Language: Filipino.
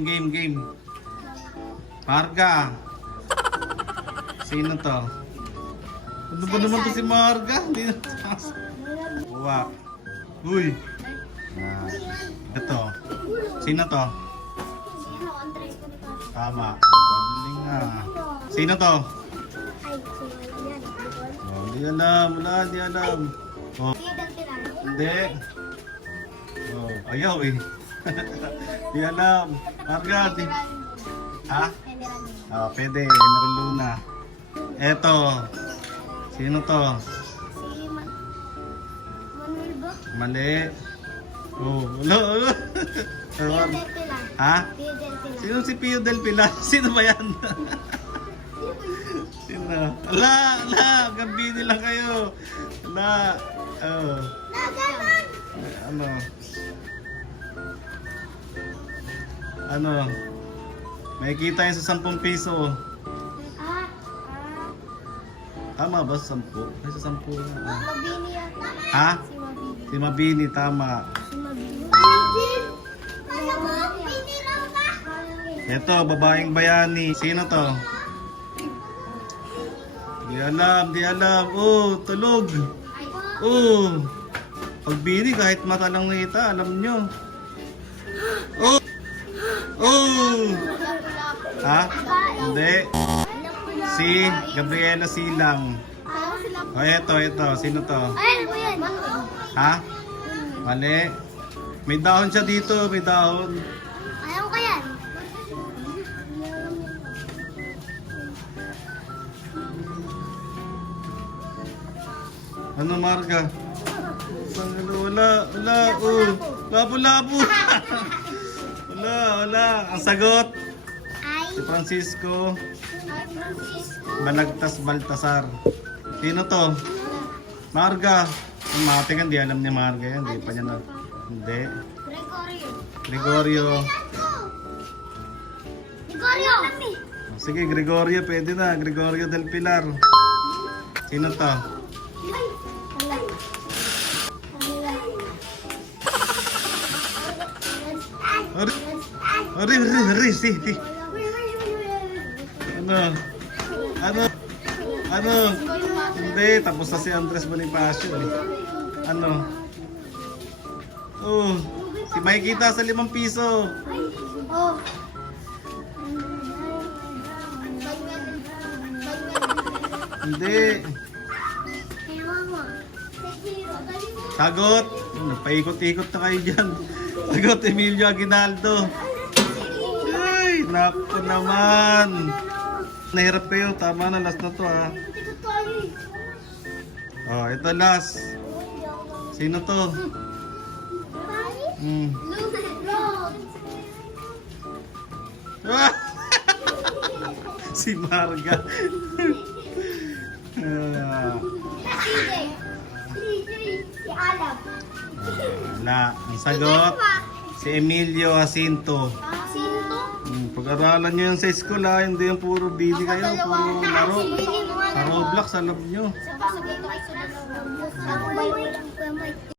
Game. Marga. Sino to? Ano ba naman to si Marga? Hindi na Uwa. Uy. Ito. Sino to? Tama. Galing nga. Sino to? Oh, hindi alam. Wala, hindi alam. Oh. Hindi. Oh, ayaw eh. Hindi alam. Marga. Ha? Oh, pwede. General Luna. Eto. Sino to? Mali. Oh, wala. Ha? Sino si Pio Del Pilar? Sino ba yan? Sino? Ala, gambini lang kayo. Ala. Oh. Ano? Ano? May kita yun sa 10 piso. Tama ba sa 10? Ay, sa 10 na. Ha? Si Mabini, tama. Ito, babaeng bayani. Sino to? Di alam. Oh, tulog. Oh. Pagbini, kahit mata lang nakita, alam nyo. Oh. Oh. Ha? Hindi. Si Gabriela Silang. O, ito. Sino to? Ha? Mali. May dahon siya dito, may dahon. Ayaw ko yan. Ano, Marga? Wala. Oh. Labo. Wala. Ang sagot. Si Francisco Balagtas Baltasar. Sino to? Marga. Ang mati kan, di alam ni Marga yan. Di pa niya na. Hindi. Gregorio. Sige, Gregorio. Pwede na. Gregorio del Pilar. Sino to? Ari. Si. Ano? Hindi, tapos na si Andres Bonifacio eh. Ano? Oh, si Makikita sa 5 piso. Hindi. Sagot. Paikot-ikot na kayo dyan. Sagot, Emilio Aguinaldo. Ay, naku naman. Nahirap kayo. Tama na, last na to ha. Oh, ito last. Sino to? Si Marga. Wala. Ang sagot, si Emilio Jacinto. Pag-aralan nyo yun sa school ha, hindi yung puro bili kayo, puro laro. Sa Roblox, alam nyo.